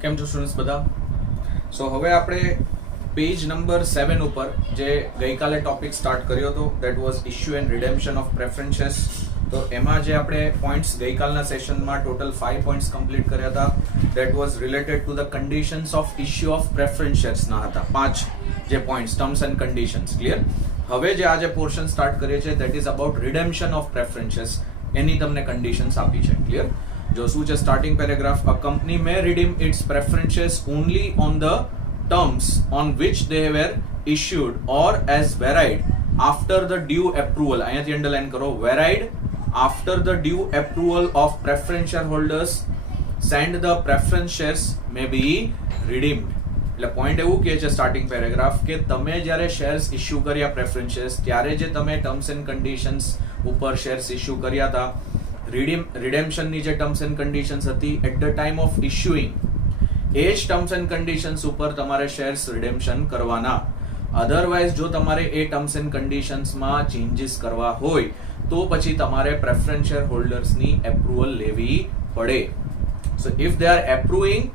કેમ છો સ્ટુડન્ટ્સ બધા? સો હવે આપણે પેજ નંબર 7 ઉપર જે ગઈકાલે ટોપિક સ્ટાર્ટ કર્યો હતો that was issue and redemption of preferences. તો એમાં જે આપણે પોઈન્ટ્સ ગઈકાલના સેશનમાં ટોટલ 5 પોઈન્ટ્સ કમ્પ્લીટ કર્યા હતા that was related to the conditions of issue of પ્રેફરન્સીસના હતા 5 જે points terms and conditions. Clear? હવે જે આજે પોર્શન સ્ટાર્ટ કરીએ છીએ that is about redemption of preferences. એની તમને કન્ડિશન્સ આપી છે. ક્લિયર? જો શું છે starting paragraph, a company may redeem its preferences only on the terms on which they were issued or as varied after the due approval. અહીંયાથી underline કરો, varied after the due approval of preference shareholders and the preference shares may be redeemed. એટલે point એવું કહે છે starting paragraph કે તમે જ્યારે shares issue કર્યા પ્રેફરન્સીસ ત્યારે જે તમે ટર્મ્સ એન્ડ કન્ડિશન્સ ઉપર શેર્સ ઇશ્યુ કર્યા હતા, રિડેમ્પશનની જે ટર્મ્સ એન્ડ કન્ડિશન્સ હતી એટ ધ ટાઈમ ઓફ ઇશ્યુઇંગ, એ જ ટર્મ્સ એન્ડ કન્ડિશન્સ ઉપર તમારે શેર્સ રિડેમ્પશન કરવાના. અધરવાઇઝ જો તમારે એ ટર્મ્સ એન્ડ કન્ડિશન્સમાં ચેન્જીસ કરવા હોય તો પછી તમારે પ્રેફરન્સ શેર હોલ્ડર્સની એપ્રુવલ લેવી પડે. So if they are approving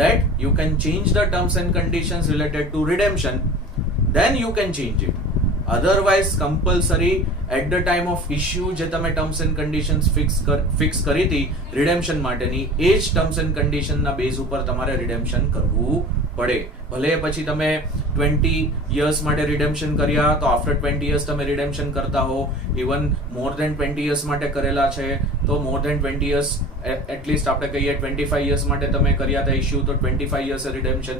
that you can change the terms and conditions related to redemption, then you can change it. Otherwise compulsory at the time of issue જે તમે terms and conditions fix કરી હતી redemption માટેની, એ જ terms and condition ના base ઉપર તમારે redemption કરવું પડે. ભલે પછી તમે 20 years માટે redemption કર્યા તો after 20 years તમે redemption કરતા હો, even more than 20 years માટે કરેલા છે તો more than 20 years એટલીસ્ટ આપણે કહીએ 25 years માટે તમે કર્યા હતા ઇશ્યુ તો 25 years redemption.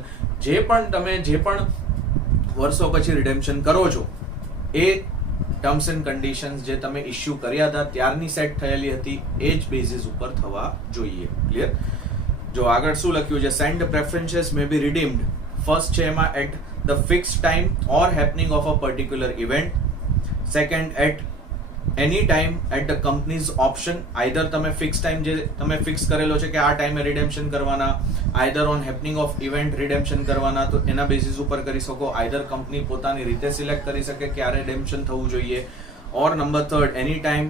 જે પણ વર્ષો પછી redemption કરો છો એ ટર્મ્સ એન્ડ કન્ડિશન્સ જે તમે ઇશ્યુ કર્યા હતા ત્યારની સેટ થયેલી હતી એ જ બેઝિસ ઉપર થવા જોઈએ. ક્લિયર? જો આગળ શું લખ્યું છે, send preferences may be redeemed. First છે એમાં at the fix time or happening of a particular event. Second at any time at the companies option. Either તમે ફિક્સ ટાઈમ જે તમે ફિક્સ કરેલો છે કે આ ટાઈમે રિડેમ્પશન કરવાના, either on happening of event redemption કરવાના, તો એના બેસિસ ઉપર કરી શકો. આઈધર કંપની પોતાની રીતે સિલેક્ટ કરી શકે ક્યારે રિડેમ્પશન થવું જોઈએ. Or number third any time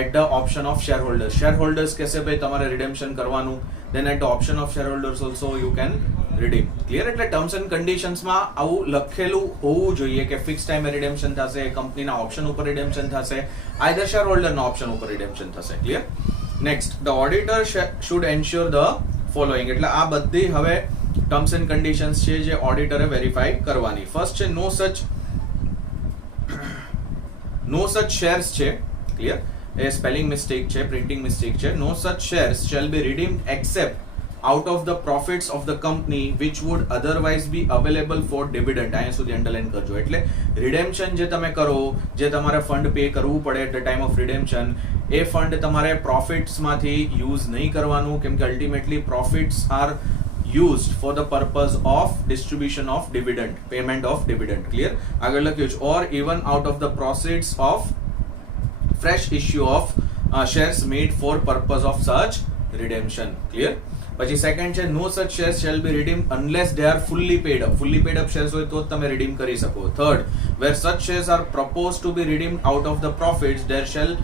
at the option of share holders. Share holders કહેશે ભાઈ તમારે રિડેમ્પશન કરવાનું, then at the option of shareholders also you can redeem. Clear? એટલે ટર્મ્સ એન્ડ કન્ડિશન્સમાં આવું લખેલું હોવું જોઈએ કે ફિક્સ ટાઈમે રિડેમ્પશન થશે, કંપનીના ઓપ્શન ઉપર રિડેમ્પશન થશે, આઈધર શેર હોલ્ડરના ઓપ્શન ઉપર રિડેમ્પશન થશે. Clear? Next, the auditor should ensure the following. એટલે આ બધી હવે ટર્મ્સ એન્ડ કન્ડિશન્સ છે જે ઓડિટરે વેરીફાઈ કરવાની. ફર્સ્ટ છે નો સચ શેર્સ છે. ક્લિયર? એ સ્પેલિંગ મિસ્ટેક છે, પ્રિન્ટિંગ મિસ્ટેક છે. નો સચ shares shall be redeemed except out of the profits of the company which would otherwise be available for dividend. અહીંયા સુધી અંડરલાઈન કરજો. એટલે રિડેમ્પશન જે તમે કરો, જે તમારે ફંડ પે કરવું પડે at the time of redemption, એ ફંડ તમારે પ્રોફિટ્સમાંથી યુઝ નહીં કરવાનું, કેમ કે ultimately profits are used for the purpose of distribution of dividend, payment of dividend. Clear? આગળ લખ્યું છે or even out of the proceeds of fresh issue of shares made for purpose of such redemption. Clear? પછી second છે નો સચ shares shall be redeemed unless they are fully paid up. fully paid up shares હોય તો જ તમે redeem કરી શકો. Third, where such shares are proposed to be redeemed out of the profits, there shall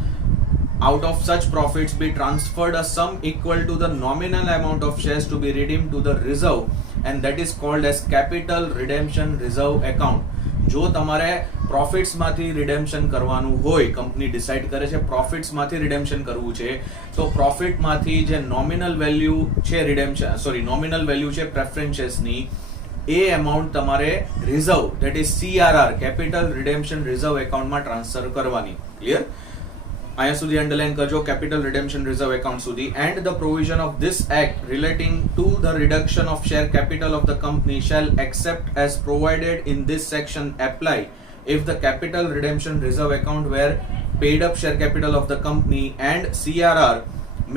out of such profits be transferred a sum equal to the nominal amount of shares to be redeemed to the reserve, and that is called as capital redemption reserve account. જો તમારે profits માંથી રિડેમ્પશન કરવાનું હોય, company decide કરે છે profits માંથી રિડેમ્પશન કરવું છે, તો પ્રોફિટ માંથી જે નોમિનલ વેલ્યુ છે નોમિનલ વેલ્યુ છે પ્રેફરન્સીસની, એ અમાઉન્ટ તમારે reserve that is CRR capital redemption reserve એકાઉન્ટમાં ટ્રાન્સફર કરવાની. ક્લિયર? અહીંયા સુધી અંડરલાઈન કરજો કેપિટલ રિડેમ્પશન રિઝર્વ એકાઉન્ટ સુધી. And the provision of this act relating to the reduction of share capital of the company shall except as provided in this section apply if the capital redemption reserve account were paid up share capital of the company and CRR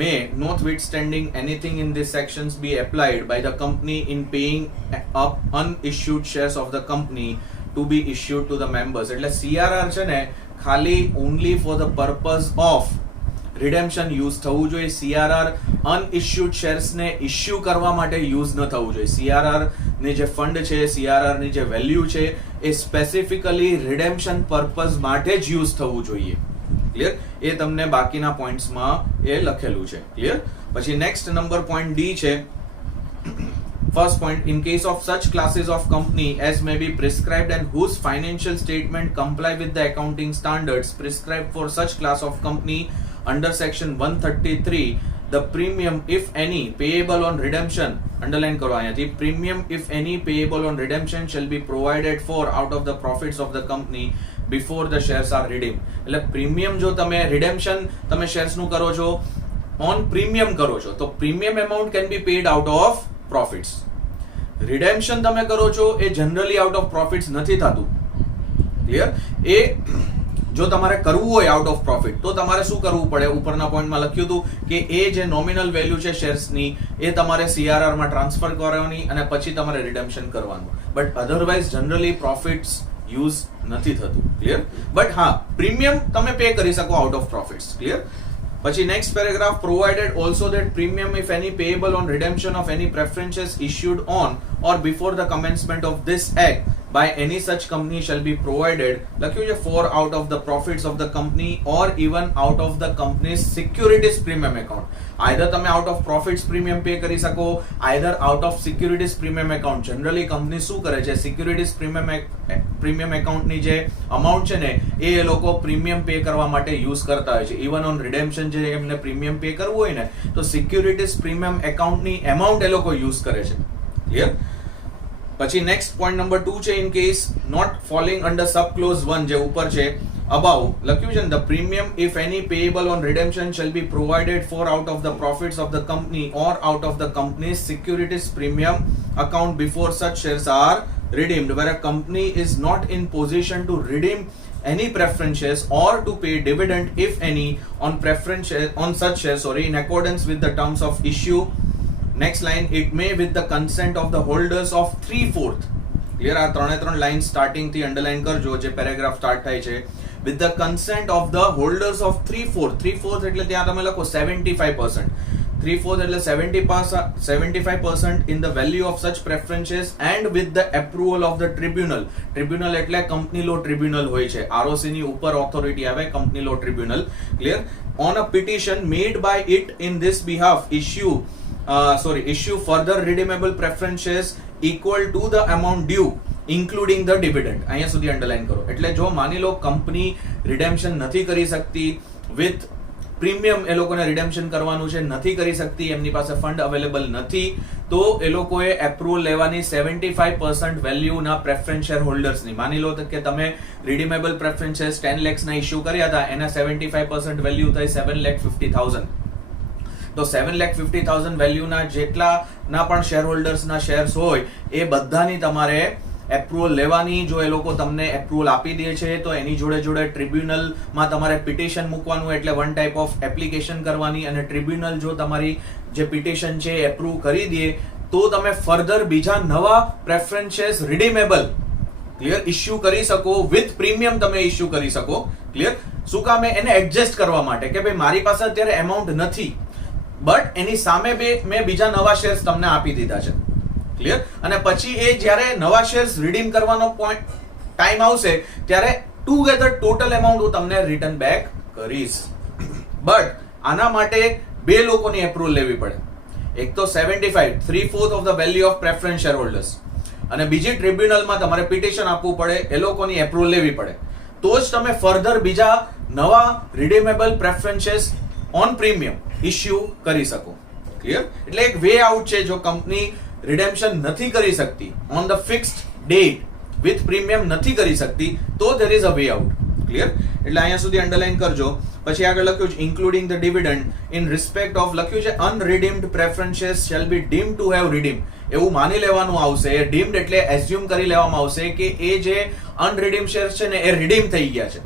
may, notwithstanding anything in these sections, be applied by the company in paying up unissued shares of the company to be issued to the members. એટલે CRR છે ને ખાલી only for the purpose of redemption use થવું જોઈએ. CRR અનઇશ્યુડ શેર્સને issue કરવા માટે use ન થવું જોઈએ. CRR ની જે ફંડ છે, CRR ની જે વેલ્યુ છે એ સ્પેસિફિકલી રિડેમ્પશન પર્પઝ માટે જ યુઝ થવું જોઈએ. ક્લિયર? એ તમને બાકીના પોઈન્ટ્સમાં એ લખેલું છે. ક્લિયર? પછી નેક્સ્ટ નંબર પોઈન્ટ ડી છે First point, in case of such classes of company as may be prescribed and whose financial statement comply with the accounting standards prescribed for such class of company under section 133, the premium, if any, payable on redemption, underline કરો અહીંયાથી, premium, if any, payable on redemption shall be provided for out of the profits of the company before the shares are redeemed. એટલે premium જો તમે રિડેમ્પશન તમે shares નું કરો છો on premium કરો છો તો premium amount can be paid out of profits. Redemption તમે કરો છો એ જનરલી આઉટ ઓફ પ્રોફિટ્સ નથી થતું. ક્લિયર? એ જો તમારે કરવું હોય આઉટ ઓફ પ્રોફિટ તો તમારે શું કરવું પડે? ઉપરના પોઈન્ટમાં લખ્યું હતું કે એ જે નોમિનલ વેલ્યુ છે શેર્સની એ તમારે CRR માં ટ્રાન્સફર કરવાની અને પછી તમારે રિડેમ્પશન કરવાનું. But otherwise generally profits use નથી થતું. ક્લિયર? બટ હા, પ્રીમિયમ તમે પે કરી શકો આઉટ ઓફ પ્રોફિટ્સ. ક્લિયર? પછી next paragraph, provided also that premium if any payable on redemption of any preferences issued on or before the commencement of this act by any such company shall be provided, લખ્યું છે, for out of the profits of the company or even out of the company's securities premium account. either તમે out of profits premium pay કરી શકો, either out of securities premium account. generally company શું કરે છે, securities premium account ની જે amount છે ને એ લોકો પ્રીમિયમ પે કરવા માટે યુઝ કરતા હોય છે. even on redemption જે એમને પ્રીમિયમ પે કરવું હોય ને તો securities premium account ની amount એ લોકો યુઝ કરે છે. ક્લિયર? પછી નેક્સ્ટ પોઈન્ટ નંબર 2 છે, in case not falling under sub clause 1 જે ઉપર છે અબાઉ લખ્યું છે ને, the premium if any payable on redemption shall be provided for out of the profits of the company or out of the company's securities premium account before such shares are redeemed, where a company is not in position to redeem any preference shares or to pay dividend if any on such shares in accordance with the terms of issue. Next line, it may with the consent of the holders of 3/4. Clear? આ ત્રણ line starting થી underline કરજો જે paragraph start થાય છે. with the consent of the holders of 3/4 એટલે ત્યાં તમે લખો 75%. 3/4 એટલે 75% in the value of such preferences and with the approval of the tribunal. tribunal એટલે કંપની લો ટ્રિબ્યુનલ હોય છે. ROC ની ઉપર ઓથોરિટી આવે company law tribunal. Clear? on a petition made by it in this behalf issue further redeemable preferences equal to the amount due including the dividend. અહીંયા સુધી underline કરો. એટલે જો માની લો કંપની રિડેમ્પશન નથી કરી શકતી વિથ પ્રીમિયમ, એ લોકોને રિડેમ્પશન કરવાનું છે, નથી કરી શકતી, એમની પાસે ફંડ અવેલેબલ નથી, તો એ લોકોએ એપ્રુવલ લેવાની 75% વેલ્યુના પ્રેફરન્સ શેર હોલ્ડર્સની. માની લો કે તમે રિડીમેબલ પ્રેફરન્સીસ 10 lakhsના ઇશ્યુ કર્યા હતા, એના 75% વેલ્યુ થઈ 7,50,000. તો 7,50,000 વેલ્યુના જેટલાના પણ શેર હોલ્ડર્સના શેર્સ હોય એ બધાની તમારે એપ્રુવલ લેવાની. જો એ લોકો તમને એપ્રુવલ આપી દે છે તો એની જોડે જોડે ટ્રિબ્યુનલમાં તમારે પિટિશન મૂકવાનું, એટલે વન ટાઈપ ઓફ એપ્લિકેશન કરવાની, અને ટ્રિબ્યુનલ જો તમારી જે પિટિશન છે એપ્રુવ કરી દે તો તમે ફર્ધર બીજા નવા પ્રેફરન્સીસ રિડીમેબલ ક્લિયર ઇશ્યુ કરી શકો, વિથ પ્રીમિયમ તમે ઇશ્યુ કરી શકો. ક્લિયર? શું કામ? એને એડજસ્ટ કરવા માટે કે ભાઈ મારી પાસે અત્યારે એમાઉન્ટ નથી, બટ એની સામે મેં બીજા નવા શેર્સ તમને આપી દીધા છે. ક્લિયર? અને પછી એ જ્યારે નવા શેર્સ રિડીમ કરવાનો ટાઈમ આવશે ત્યારે ટુગેધર ટોટલ એમાઉન્ટ હું તમને રિટર્ન બેક કરીશ. બટ આના માટે બે લોકોની એપ્રુવલ લેવી પડે. એક તો 75 3/4 of the value of preference share holders, અને બીજી ટ્રિબ્યુનલમાં તમારે પિટિશન આપવું પડે, એ લોકોની એપ્રુવલ લેવી પડે, તો જ તમે ફર્ધર બીજા નવા redeemable preferences on premium issue કરી શકો. ક્લિયર? એટલે એક વે આઉટ છે. જો કંપની રિડેમ્પશન નથી કરી શકતી on the fixed date with premium નથી કરી શકતી તો there is a way out. Clear? એટલે અહીંયા સુધી અંડરલાઈન કરજો. પછી આગળ લખ્યું છે including the dividend in respect of, લખ્યું છે unredeemed preferences shall be deemed to have redeem. એવું માની લેવાનું આવશે, ડીમ્ડ એટલે એઝ્યુમ કરી લેવામાં આવશે કે એ જે અનરિડીમ શેર્સ છે ને એ રિડીમ થઈ ગયા છે.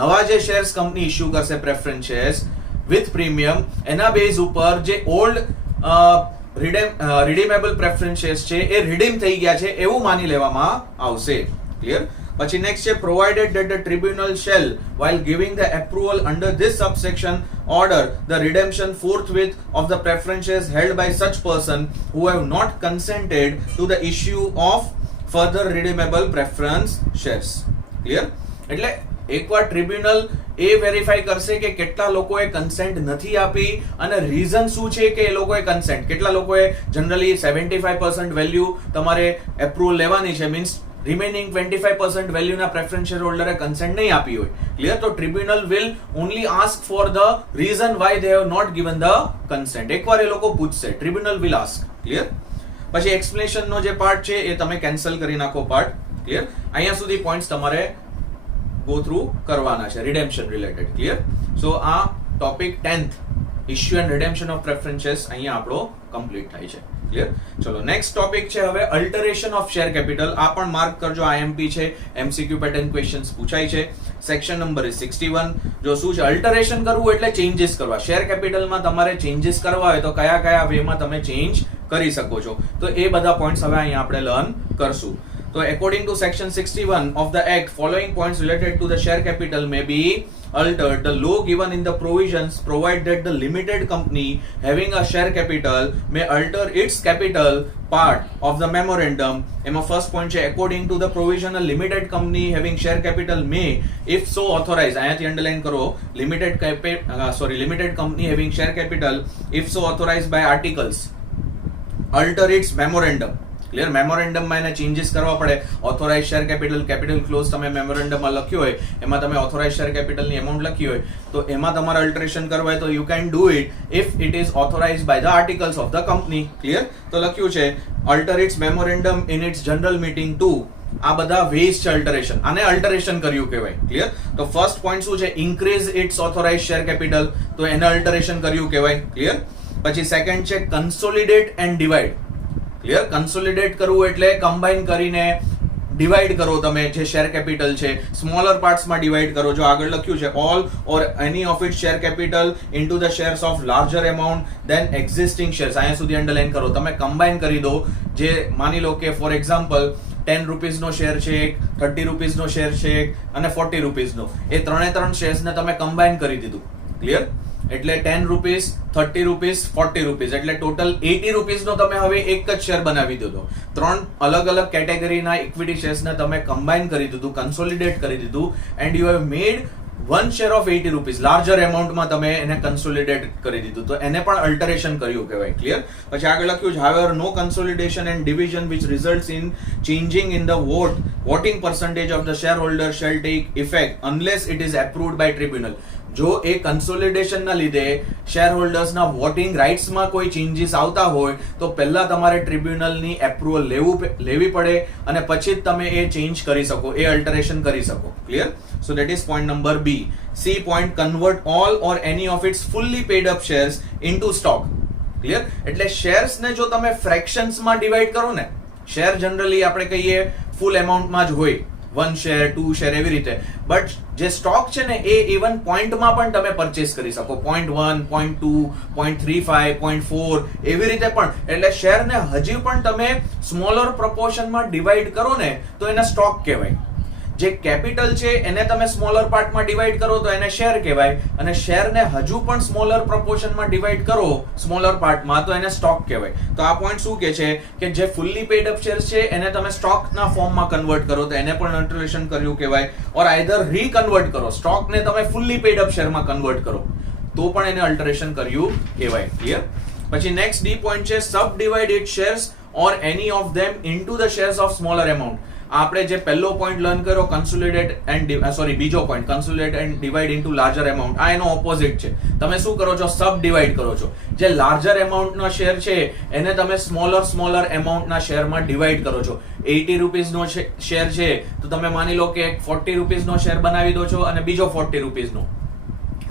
નવા જે શેર્સ કંપની ઇશ્યુ કરશે પ્રેફરન્સ શેર્સ વિથ પ્રીમિયમ, એના બેઝ ઉપર જે ઓલ્ડ રિડીમેબલ પ્રેફરન્સ શેર્સ છે એ રિડીમ થઈ ગયા છે એવું માની લેવામાં આવશે. ક્લિયર? પછી નેક્સ્ટ છે provided that the tribunal shall while giving the approval under this subsection order the redemption forthwith of the preferences held by such person who have not consented to the issue of further redeemable preference shares. Clear? એટલે એકવાર tribunal એ verify કરશે કે કેટલા લોકોએ consent નથી આપી અને reason શું છે કે એ લોકોએ કન્સેન્ટ, કેટલા લોકોએ જનરલી 75% વેલ્યુ તમારે એપ્રુવલ લેવાની છે, મીન્સ રિમેનિંગ 25% વેલ્યુના પ્રેફરન્સ શેર હોલ્ડરે કન્સેન્ટ નહીં આપી હોય. ક્લિયર? તો tribunal will only ask for the reason why they have not given the consent. એકવાર એ લોકો પૂછશે, ટ્રિબ્યુનલ વિલ આસ્ક. ક્લિયર? પછી એક્સપ્લેનેશન નો જે પાર્ટ છે એ તમે કેન્સલ કરી નાખો પાર્ટ. ક્લિયર? અહીંયા સુધી પોઈન્ટ્સ તમારે ગો થ્રુ કરવાના છે રિડેમ્પશન રિલેટેડ. ક્લિયર? સો આ topic 10th issue and redemption of preferences અહીંયા આપણો કમ્પ્લીટ થાય છે. ક્લિયર? ચલો નેક્સ્ટ ટોપિક છે હવે અલ્ટરેશન ઓફ શેર કેપિટલ. આ પણ માર્ક કરજો, આઈએમપી છે, એમસીક્યુ પેટર્ન ક્વેશ્ચન્સ પૂછાય છે. Section number 61. જો શું છે અલ્ટરેશન કરવું એટલે ચેન્જીસ કરવા. શેર કેપિટલમાં તમારે ચેન્જીસ કરવા હોય તો કયા કયા વેમાં તમે ચેન્જ કરી શકો છો, તો એ બધા પોઈન્ટ્સ હવે અહીંયા આપણે લર્ન કરશું. તો according to section 61 of the act, following points related to the share capital may be altered. The law given in the provisions provide that the limited company having a share capital may alter its capital part of the memorandum. એમાં first point છે according to the provision a limited company having share capital may, if so authorized, અહીંયાથી underline કરો, limited company having share capital if so authorized by articles alter its memorandum. Clear? મેમોરેન્ડમમાં એને changes કરવા પડે. Authorise share capital close તમે મેમોરેન્ડમમાં લખ્યું હોય, એમાં તમે ઓથોરાઇઝ શેર કેપિટલની અમાઉન્ટ લખી હોય, તો એમાં તમારે અલ્ટરેશન કરવા હોય તો you can do it if it is authorised by the articles of the company. Clear? તો લખ્યું છે alter its memorandum in its general meeting to. આ બધા વેઝ છે અલ્ટરેશન. આને અલ્ટરેશન કર્યું કહેવાય. ક્લિયર? તો ફર્સ્ટ પોઈન્ટ શું છે? Increase its authorise share capital, તો એને અલ્ટરેશન કર્યું કહેવાય. ક્લિયર? પછી સેકન્ડ છે consolidate and divide. Clear? Consolidate કરવું એટલે કમ્બાઈન કરીને ડિવાઈડ કરો તમે જે શેર કેપિટલ છે, સ્મોલર પાર્ટ્સમાં ડિવાઈડ કરો. જો આગળ લખ્યું છે all or any of it share capital into the shares of larger amount than existing shares. અહીંયા સુધી અંડરલાઈન કરો. તમે કમ્બાઈન કરી દો. જે માની લો કે ફોર એક્ઝામ્પલ 10 રૂપીઝનો શેર છે એક, 30 રૂપીઝનો શેર છે એક અને 40 રૂપીઝનો, એ ત્રણ શેર્સને તમે કમ્બાઈન કરી દીધું. ક્લિયર? એટલે 10 રૂપીઝ, 30 રૂપીઝ, 40 રૂપીઝ એટલે ટોટલ 80 રૂપીઝનો તમે હવે એક જ શેર બનાવી દીધો. ત્રણ અલગ અલગ કેટેગરીના ઇક્વિટી શેર્સને તમે કમ્બાઈન કરી દીધું, કન્સોલિડેટ કરી દીધું, and you have made one share of 80 rupees. Larger એમાઉન્ટમાં તમે એને કન્સોલિડેટ કરી દીધું, તો એને પણ અલ્ટરેશન કર્યું કહેવાય. ક્લિયર? પછી આગળ લખ્યું છે however no consolidation and division which results in changing in the voting percentage of the shareholder shall take effect unless it is approved by tribunal. જો એ કન્સોલિડેશનના લીધે શેર હોલ્ડર્સના વોટિંગ રાઇટ્સમાં કોઈ ચેન્જીસ આવતા હોય તો પહેલા તમારે ટ્રિબ્યુનલની એપ્રુવલ લેવી પડે અને પછી જ તમે એ ચેન્જ કરી શકો, એ અલ્ટરેશન કરી શકો. Clear? So that is point number B. C point convert all or any of its fully paid up shares into stock. Clear? એટલે શેર્સને જો તમે ફ્રેક્શન્સમાં ડિવાઈડ કરો ને, શેર જનરલી આપણે કહીએ ફૂલ એમાઉન્ટમાં જ હોય, 1 શેર 2 શેર એવી રીતે, બટ જે સ્ટોક છે ને એ ઇવન પોઈન્ટમાં પણ તમે પરચેસ કરી શકો. 0.1, 0.2, 0.35, 0.4 એવી રીતે પણ. એટલે શેરને હજી પણ તમે સ્મોલર પ્રોપોર્શનમાં ડિવાઈડ કરો ને તો એને સ્ટોક કહેવાય. જે કેપિટલ છે એને તમે સ્મોલર પાર્ટમાં ડિવાઈડ કરો તો એને શેર કહેવાય, અને શેરને હજુ પણ સ્મોલર પ્રોપોર્શનમાં ડિવાઈડ કરો સ્મોલર પાર્ટમાં તો એને સ્ટોક કહેવાય. તો આ પોઈન્ટ શું કહે છે કે જે ફુલ્લી પેડ અપ શેર્સ છે એને તમે સ્ટોકના ફોર્મમાં કન્વર્ટ કરો તો એને પણ અલ્ટરેશન કર્યું કહેવાય, ઓર આઈધર રીકન્વર્ટ કરો, સ્ટોકને તમે ફુલ્લી પેડ અપ શેરમાં કન્વર્ટ કરો તો પણ એને અલ્ટરેશન કર્યું કહેવાય. ક્લિયર? પછી નેક્સ્ટ ડી પોઈન્ટ છે સબ divide its shares or any of them into the shares of smaller amount. આપણે જે પહેલો પોઈન્ટ લર્ન કર્યો કન્સોલિડેટ એન્ડ બીજો point consolidate and divide into larger amount, આ એનો ઓપોઝિટ છે. તમે શું કરો છો? સબ ડિવાઈડ કરો છો. જે લાર્જર એમાઉન્ટનો શેર છે એને તમે સ્મોલર એમાઉન્ટના શેરમાં ડિવાઈડ કરો છો. 80 રૂપીઝનો શેર છે તો તમે માની લો કે 40 રૂપીઝનો શેર બનાવી દો છો અને બીજો 40 રૂપીઝનો,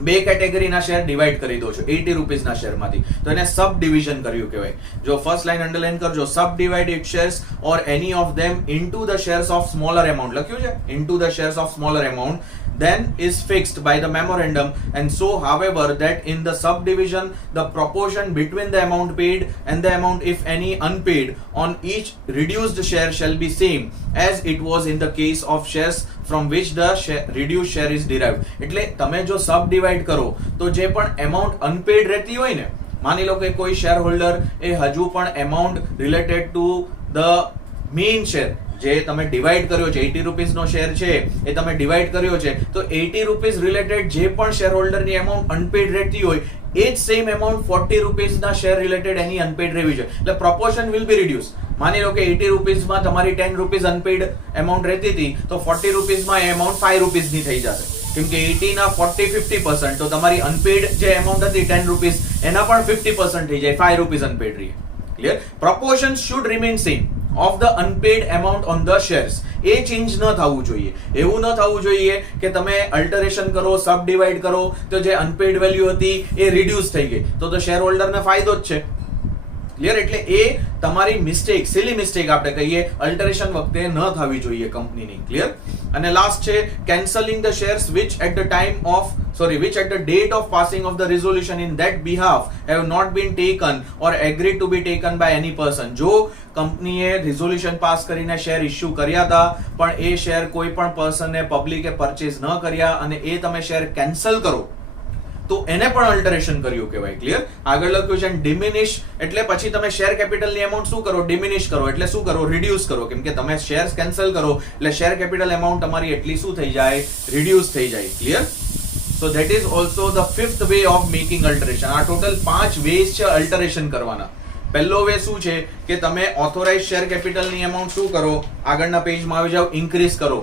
બે કેટેગરીના શેર ડિવાઈડ કરી દો છો 80 રૂપીઝના શેરમાંથી, તો એને સબ ડિવિઝન કર્યું કહેવાય. જો ફર્સ્ટ લાઈન અંડરલાઈન કરજો, sub divide its shares or any of them into the shares of smaller amount લખ્યું છે, into the shares of smaller amount then is fixed by the memorandum, and so however that in the subdivision the proportion between the amount paid and the amount if any unpaid on each reduced share shall be same as it was in the case of shares from which the reduced share is derived. એટલે તમે જો સબ divide કરો તો જે પણ amount unpaid રહેતી હોય ને, માની લો કે કોઈ શેર હોલ્ડર એ હજુ પણ amount related to the main share, જે તમે ડિવાઈડ કર્યો છે 80 રૂપીઝનો શેર છે એ તમે ડિવાઈડ કર્યો છે તો 80 રૂપીઝ રિલેટેડ જે પણ શેર હોલ્ડરની એમાઉન્ટ અનપેડ રહેતી હોય એ જ સેમ એમાઉન્ટ 40 રૂપીઝના શેર રિલેટેડ એની અનપેડ રહેવી જોઈએ. એટલે પ્રોપોર્શન વિલ બી રિડ્યુસ. માની લો કે 80 રૂપીઝમાં તમારી 10 રૂપીઝ અનપેડ એમાઉન્ટ રહેતી હતી તો 40 રૂપીઝમાં એ એમાઉન્ટ 5 રૂપીઝની થઈ જશે. કેમ કે 80 ના 40-50% તો તમારી અનપેડ જે એમાઉન્ટ હતી 10 રૂપીઝ એના પણ 50% થઈ જાય, 5 રૂપીઝ અનપેડ રહી. Clear? Proportion should remain same of the unpaid amount on the shares. એ ચેન્જ ન થવું જોઈએ. એવું ન થવું જોઈએ કે તમે અલ્ટરેશન કરો, સબ ડિવાઈડ કરો તો જે અનપેડ વેલ્યુ હતી એ રિડ્યુસ થઈ ગઈ તો શેર હોલ્ડરને ફાયદો જ છે. ક્લિયર? એટલે એ તમારી મિસ્ટેક, સિલી મિસ્ટેક આપણે કહીએ, અલ્ટરેશન વખતે ન થવી જોઈએ કંપનીની. ક્લિયર? અને લાસ્ટ છે cancelling the shares which at the date of passing of the resolution in that behalf have not been taken or agreed to be taken by any person. જો કંપનીએ રિઝોલ્યુશન પાસ કરીને share issue કર્યા હતા પણ એ share કોઈ પણ પર્સને પબ્લિકે purchase ન કર્યા અને એ તમે શેર કેન્સલ કરો તો એને પણ અલ્ટરેશન કર્યું કહેવાય. ક્લિયર? આગળ લખ્યું છે ડિમિનિશ એટલે પછી તમે શેર કેપિટલની એમાઉન્ટ શું કરો? ડિમિનિશ કરો. એટલે શું કરો? રિડ્યુસ કરો. કેમ કે તમે શેર્સ કેન્સલ કરો એટલે શેર કેપિટલ એમાઉન્ટ તમારી એટલી શું થઈ જાય? રિડ્યુસ થઈ જાય. Clear? So that is also the fifth way of making alteration. આ ટોટલ 5 વેઝ છે અલ્ટરેશન કરવાના. પહેલો વે શું છે કે તમે ઓથોરાઇઝ શેર કેપિટલની એમાઉન્ટ શું કરો? આગળના પેજમાં આવી જાવ, ઇન્ક્રીઝ કરો.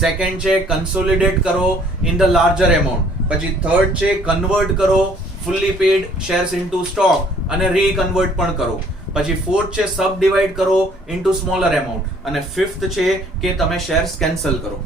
સેકન્ડ છે કન્સોલિડેટ કરો ઇન ધ લાર્જર એમાઉન્ટ. પછી થર્ડ છે કન્વર્ટ કરો fully paid shares into stock અને રીકન્વર્ટ પણ કરો. પછી ફોર્થ છે સબ ડિવાઈડ કરો ઇન્ટુ સ્મોલર એમાઉન્ટ અને ફિફ્થ છે કે તમે શેર્સ કેન્સલ કરો.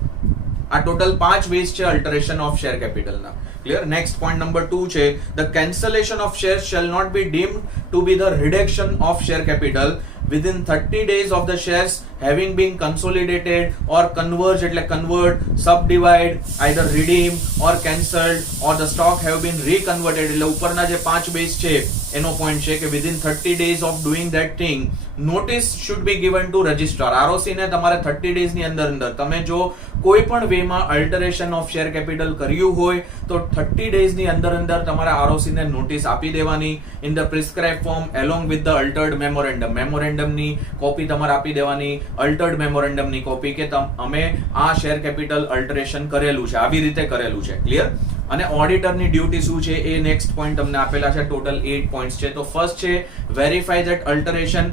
આ ટોટલ 5 વેઝ છે અલ્ટરેશન ઓફ શેર કેપિટલના. ક્લિયર? નેક્સ્ટ પોઈન્ટ નંબર 2 છે the cancellation of shares shall not be deemed to be the reduction of share capital within 30 days of the shares having been consolidated or converged એટલે convert, subdivide, either redeem or cancelled or the stock have been reconverted. એટલે ઉપરના જે 5 base છે એનો point છે કે within 30 days of doing that thing notice should be given to registrar. ROC ને તમારે 30 days ની અંદર તમે જો કોઈ પણ વેમાં અલ્ટરેશન ઓફ શેર કેપિટલ કર્યું હોય તો 30 days ની અંદર તમારે ROC ને નોટિસ આપી દેવાની in the prescribed form along with the altered memorandum. મેમોરેન્ડમની કોપી તમારે આપી દેવાની, અલ્ટર્ડ મેમોરેન્ડમની કોપી કે અમે આ શેર કેપિટલ અલ્ટરેશન કરેલું છે, આવી રીતે કરેલું છે. ક્લિયર? અને ઓડિટરની ડ્યુટી શું છે એ નેક્સ્ટ પોઈન્ટ તમને આપેલા છે. ટોટલ 8 પોઈન્ટ્સ છે. તો ફર્સ્ટ છે વેરીફાઈ ધેટ અલ્ટરેશન.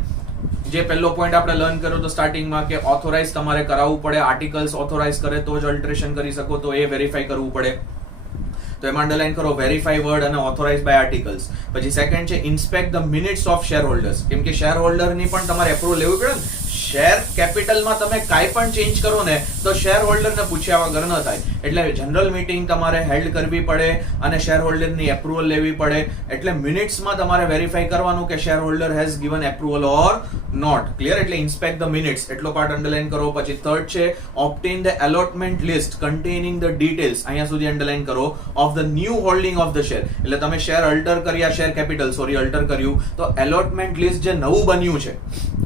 જે પહેલો પોઈન્ટ આપણે લર્ન કર્યો તો સ્ટાર્ટિંગમાં કે ઓથોરાઇઝ તમારે કરાવવું પડે, આર્ટિકલ્સ ઓથોરાઇઝ કરે તો જ અલ્ટરેશન કરી શકો, તો એ વેરીફાઈ કરવું પડે. તો એમાં અંડરલાઈન કરો વેરીફાઈ વર્ડ અને ઓથોરાઇઝ બાય આર્ટિકલ્સ. પછી સેકન્ડ છે inspect the minutes of share holders. કેમ કે શેર હોલ્ડરની પણ તમારે એપ્રુવલ લેવું પડે ને. શેર કેપિટલમાં તમે કાંઈ પણ ચેન્જ કરો ને તો શેર હોલ્ડરને પૂછ્યા વગર ન થાય. એટલે જનરલ મીટિંગ તમારે હેલ્ડ કરવી પડે અને શેર હોલ્ડરની એપ્રુવલ લેવી પડે. એટલે મિનિટ્સમાં તમારે વેરીફાઈ કરવાનું કે share holder has given approval or not. Clear? એટલે ઇન્સ્પેક્ટ ધ મિનિટ્સ એટલો પાર્ટ અંડરલાઈન કરો. પછી થર્ડ છે obtain the allotment list containing the details. અહીંયા સુધી અંડરલાઈન કરો of the new holding of the share. એટલે તમે શેર અલ્ટર કર્યા, શેર કેપિટલ અલ્ટર કર્યું તો એલોટમેન્ટ લિસ્ટ જે નવું બન્યું છે,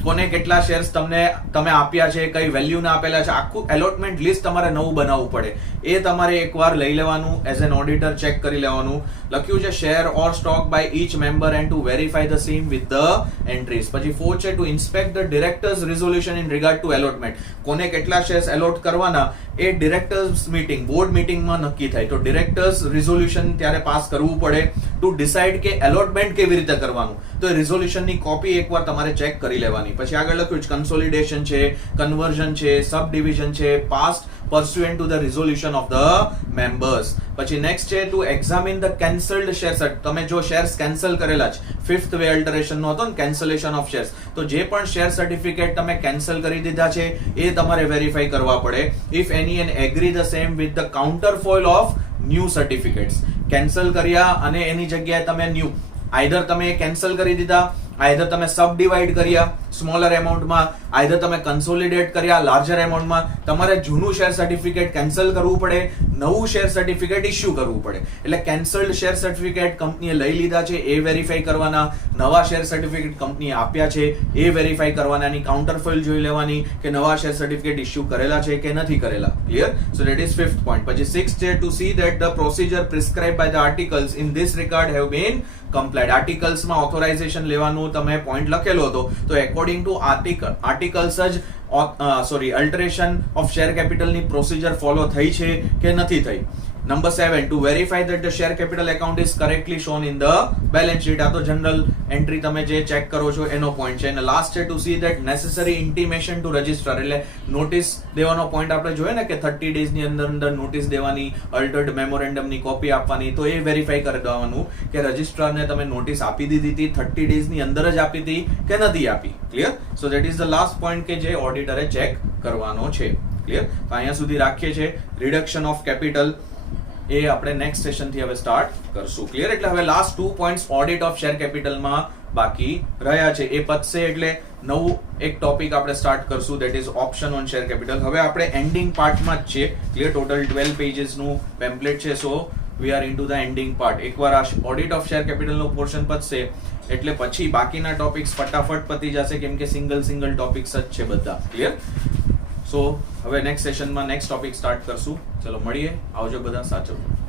કોને કેટલા શેર્સ તમે આપ્યા છે, કઈ વેલ્યુ ના આપેલા છે, આખું એલોટમેન્ટ લિસ્ટ તમારે નવું બનાવવું પડે. એ તમારે એકવાર લઈ લેવાનું, એઝ એન ઓડિટર ચેક કરી લેવાનું. લખ્યું છે share or stock by each member and to verify the same with the entries. પછી ફોર્થ છે to inspect the directors resolution in regard to allotment. કોને કેટલા શેર્સ એલોટ કરવાના એ ડિરેક્ટર્સ મીટિંગ, બોર્ડ મીટિંગમાં નક્કી થાય. તો ડિરેક્ટર્સ રિઝોલ્યુશન ત્યારે પાસ કરવું પડે ટુ ડિસાઇડ કે એલોટમેન્ટ કેવી રીતે કરવાનું. તો એ રિઝોલ્યુશનની કોપી એકવાર તમારે ચેક કરી લેવાની. પછી આગળ લખ્યું છે કન્સોલિડેશન છે, કન્વર્ઝન છે, સબ ડિવિઝન છે, passed pursuant to the resolution of the members. પછી નેક્સ્ટ છે to examine the cancelled shares. તમે જો શેર્સ કેન્સલ કરેલા છે, ફિફ્થ વે અલ્ટરેશન નો હતો ને કેન્સલેશન ઓફ શેર્સ, તો જે પણ શેર સર્ટિફિકેટ તમે કેન્સલ કરી દીધા છે એ તમારે વેરીફાઈ કરવા પડે. If any and agree the same with the counterfoil of new certificates. Cancel કર્યા અને એની જગ્યાએ તમે ન્યૂ આઈધર તમે કેન્સલ કરી દીધા, આઈધર તમે સબ ડિવાઈડ કર્યા સ્મોલર એમાઉન્ટમાં, આઈધર તમે કન્સોલિડેટ કર્યા લાર્જર એમાઉન્ટમાં, તમારે જૂનું શેર સર્ટિફિકેટ કેન્સલ કરવું પડે, નવું શેર સર્ટિફિકેટ ઇશ્યુ કરવું પડે. એટલે કેન્સલ્ડ શેર સર્ટિફિકેટ કંપનીએ લઈ લીધા છે એ વેરીફાઈ કરવાના, નવા શેર સર્ટિફિકેટ કંપનીએ આપ્યા છે એ વેરીફાઈ કરવાના, એની કાઉન્ટર ફોઇલ જોઈ લેવાની કે નવા શેર સર્ટિફિકેટ ઇશ્યુ કરેલા છે કે નથી કરેલા. Clear? So that is fifth point. પછી સિક્સ્થ છે to see that the procedure prescribe by the articles in this regard have been complied. આર્ટિકલ્સમાં ઓથોરાઇઝેશન લેવાનું તમે પોઈન્ટ લખેલો હતો તો એકોર્ડિંગ ટુ આર્ટિકલ્સ જ અલ્ટરેશન ઓફ શેર કેપિટલની પ્રોસિજર ફોલો થઈ છે કે નથી થઈ. Number 7 to verify that the share capital account is correctly shown in the balance sheet. આ તો જનરલ એન્ટ્રી તમે જે ચેક કરો છો એનો પોઈન્ટ છે. અને લાસ્ટ છે to see that necessary intimation to register, એટલે નોટિસ દેવાનો પોઈન્ટ આપણે જોઈએ ને કે 30 ડેઝ ની અંદર નોટિસ દેવાની, અલ્ટર્ડ મેમોરેન્ડમની કોપી આપવાની, તો એ વેરીફાઈ કરી દેવાનું કે રજિસ્ટ્રારને તમે નોટિસ આપી દીધી હતી, 30 ડેઝ ની અંદર જ આપી હતી કે નથી આપી. Clear? So that is the last point કે જે ઓડિટરે ચેક કરવાનો છે. ક્લિયર? તો અહીંયા સુધી રાખીએ છીએ. રિડક્શન ઓફ કેપિટલ એ આપણે નેક્સ્ટ સેશન થી હવે સ્ટાર્ટ કરશું. ક્લિયર? એટલે હવે last 2 points audit of share કેપિટલમાં બાકી રહ્યા છે. એ પતશે એટલે નવું એક ટોપિક આપણે સ્ટાર્ટ કરશું, that is option on share capital. હવે આપણે એન્ડિંગ પાર્ટમાં જ છે. ક્લિયર? ટોટલ 12 પેજીસનું પેમ્પલેટ છે. So we are into the ending part. એકવાર આ ઓડિટ ઓફ શેર કેપિટલનું પોર્શન પતશે એટલે પછી બાકીના ટોપિક્સ ફટાફટ પતી જશે, કેમ કે સિંગલ ટોપિક્સ જ છે બધા. ક્લિયર? સો હવે નેક્સ્ટ સેશનમાં નેક્સ્ટ ટોપિક સ્ટાર્ટ કરશું. ચલો મળીએ. આવજો બધા. સાચવજો.